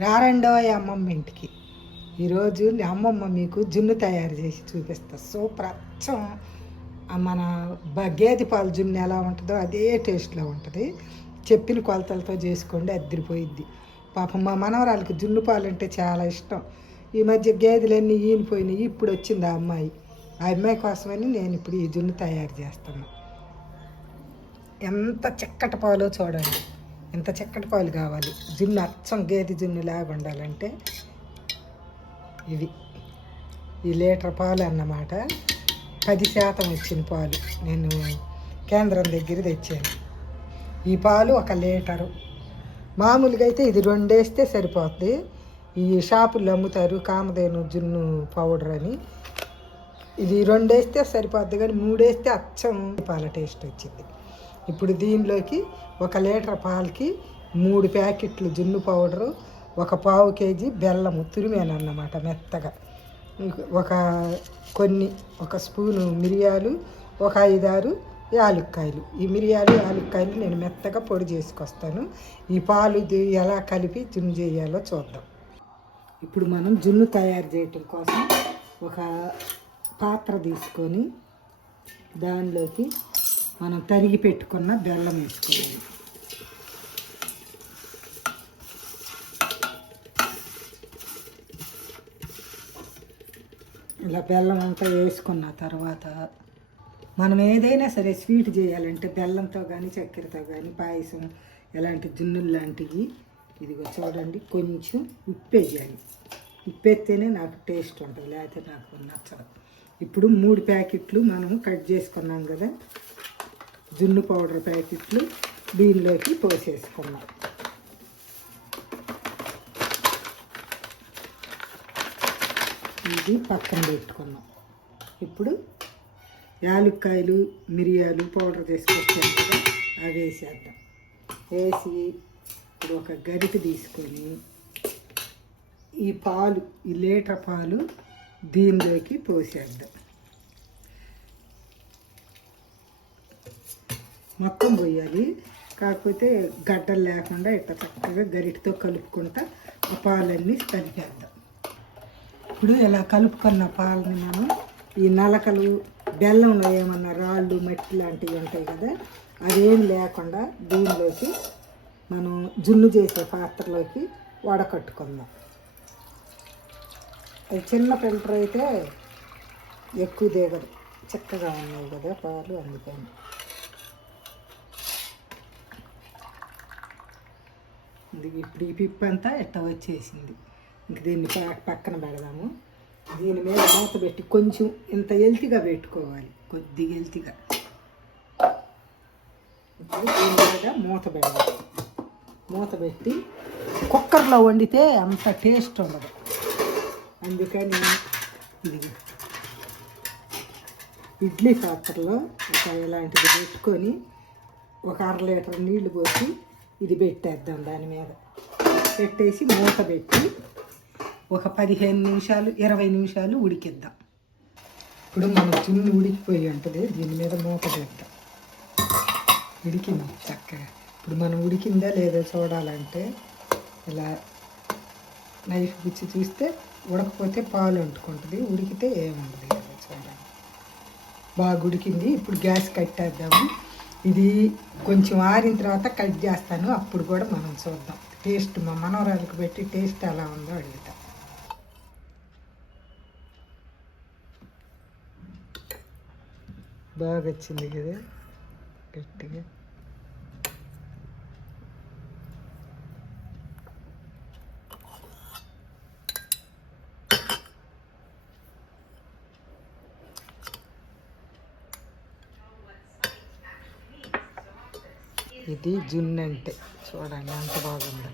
రారండోయ్ అమ్మమ్మ ఇంటికి. ఈరోజు అమ్మమ్మ మీకు జున్ను తయారు చేసి చూపిస్తా. సూపర్. అచ్చం. మన గేదె పాలు జున్ను ఎలా ఉంటుందో అదే టేస్ట్లో ఉంటుంది. చెప్పిన కొలతలతో చేసుకోండి అద్దరిపోయిద్ది. పాపం మా మనవరాలకి జున్ను పాలు అంటే చాలా ఇష్టం. ఈ మధ్య గేదెలన్నీ ఈనిపోయినాయి ఇప్పుడు వచ్చింది ఆ అమ్మాయి. ఆ అమ్మాయి కోసమని నేను ఇప్పుడు ఈ జున్ను తయారు చేస్తాను ఎంత చక్కటి పాలో చూడండి. ఎంత చక్కటి పాలు కావాలి? జున్ను అచ్చం గేదె జున్ను లాగా ఉండాలంటే ఇవి. ఈ లీటర్ పాలు అన్నమాట. పది శాతం వచ్చిన పాలు నేను కేంద్రం దగ్గర తెచ్చాను. ఈ పాలు ఒక లీటరు. మామూలుగా అయితే ఇది రెండేస్తే సరిపోద్ది. ఈ షాపుల్లో అమ్ముతారు కామధేను జున్ను పౌడర్ అని. ఇది రెండేస్తే సరిపోద్ది కానీ మూడేస్తే అచ్చం పాల టేస్ట్ వచ్చింది. ఇప్పుడు దీనిలోకి ఒక లీటర్ పాలకి మూడు ప్యాకెట్లు జున్ను పౌడరు ఒక పావు కేజీ బెల్లము తురిమేనన్నమాట మెత్తగా. ఒక కొన్ని ఒక స్పూను మిరియాలు ఒక ఐదారు యాలుక్కాయలు. ఈ మిరియాలు యాలుక్కాయలు నేను మెత్తగా పొడి చేసుకొస్తాను. ఈ పాలు ఎలా కలిపి జున్ను చేయాలో చూద్దాం. ఇప్పుడు మనం జున్ను తయారు చేయటం కోసం ఒక పాత్ర తీసుకొని దానిలోకి మనం తరిగి పెట్టుకున్న బెల్లం వేసుకోవాలి. ఇలా బెల్లం అంతా వేసుకున్న తర్వాత మనం ఏదైనా సరే స్వీట్ చేయాలంటే బెల్లంతో కానీ చక్కెరతో కానీ పాయసం ఎలాంటి జున్నులు లాంటివి ఇదిగో చూడండి కొంచెం ఉప్పేయాలి ఉప్పేస్తేనే నాకు టేస్ట్ ఉంటుంది లేకపోతే నాకు నచ్చదు. ఇప్పుడు మూడు ప్యాకెట్లు మనం కట్ చేసుకున్నాం కదా జున్ను పౌడర్ ప్యాకెట్లు దీనిలోకి పోసేసుకున్నాం ఇది పక్కన పెట్టుకున్నాం ఇప్పుడు యాలుక్కాయలు మిరియాలు పౌడర్ తీసుకొచ్చాం కదా అవి వేసేద్దాం. వేసి ఇప్పుడు ఒక గరిటె తీసుకొని ఈ పాలు ఈ లీటర్ పాలు దీనిలోకి పోసేద్దాం. మొత్తం పోయాలి. కాకపోతే గడ్డలు లేకుండా ఇట్లా చక్కగా గరిటెతో కలుపుకుంటా ఆ పాలన్నీ కలిపేద్దాం ఇప్పుడు ఇలా కలుపుకున్న పాలని మనం ఈ నలకలు బెల్లంలో ఏమన్నా రాళ్ళు మట్టి లాంటివి ఉంటాయి కదా అదేం లేకుండా దీనిలోకి మనం జున్ను చేసే పాత్రలోకి వడకట్టుకుందాం. అది చిన్న ఫిల్టర్ అయితే ఎక్కువ దిగదు. చక్కగా ఉన్నాయి కదా పాలు అందుకని. ఇది ఇప్పుడు ఈ పిప్పు అంతా ఇట్ట వచ్చేసింది. ఇంక దీన్ని పక్కన పెడదాము. దీని మీద మూత పెట్టి కొంచెం ఇంత ఎల్తిగా పెట్టుకోవాలి. కొద్దిగా ఎల్తిగా ఇప్పుడు దీని మీద మూత పెడదాం మూత పెట్టి కుక్కర్లో వండితే అంత టేస్ట్ ఉండదు. అందుకని ఇది ఇడ్లీ పాత్రలో ఒక ఇలాంటిది పెట్టుకొని ఒక అర లీటర్ నీళ్ళు పోసి ఇది పెట్టేద్దాం దాని మీద. పెట్టేసి మూత పెట్టి ఒక పదిహేను నిమిషాలు ఇరవై నిమిషాలు ఉడికిద్దాం. ఇప్పుడు మన చున్ను ఉడికిపోయి ఉంటుంది దీని మీద మూత పెడతాం. ఉడికింది చక్కగా. ఇప్పుడు మనం ఉడికిందా లేదో చూడాలంటే ఇలా నైఫ్ గుచ్చి చూస్తే ఉడకపోతే పాలు వండుకుంటుంది ఉడికితే ఏముండదు చూడాలి బాగా ఉడికింది. ఇప్పుడు గ్యాస్ కట్టేద్దాము. ఇది కొంచెం ఆరిన తర్వాత కట్ చేస్తాను. అప్పుడు కూడా మనం చూద్దాం. టేస్ట్ మా మనవరాలకు పెట్టి టేస్ట్ ఎలా ఉందో అడుగుతా. బాగా వచ్చింది కదా గట్టిగా. ఇది జున్ను అంటే చూడండి ఎంత బాగుందో.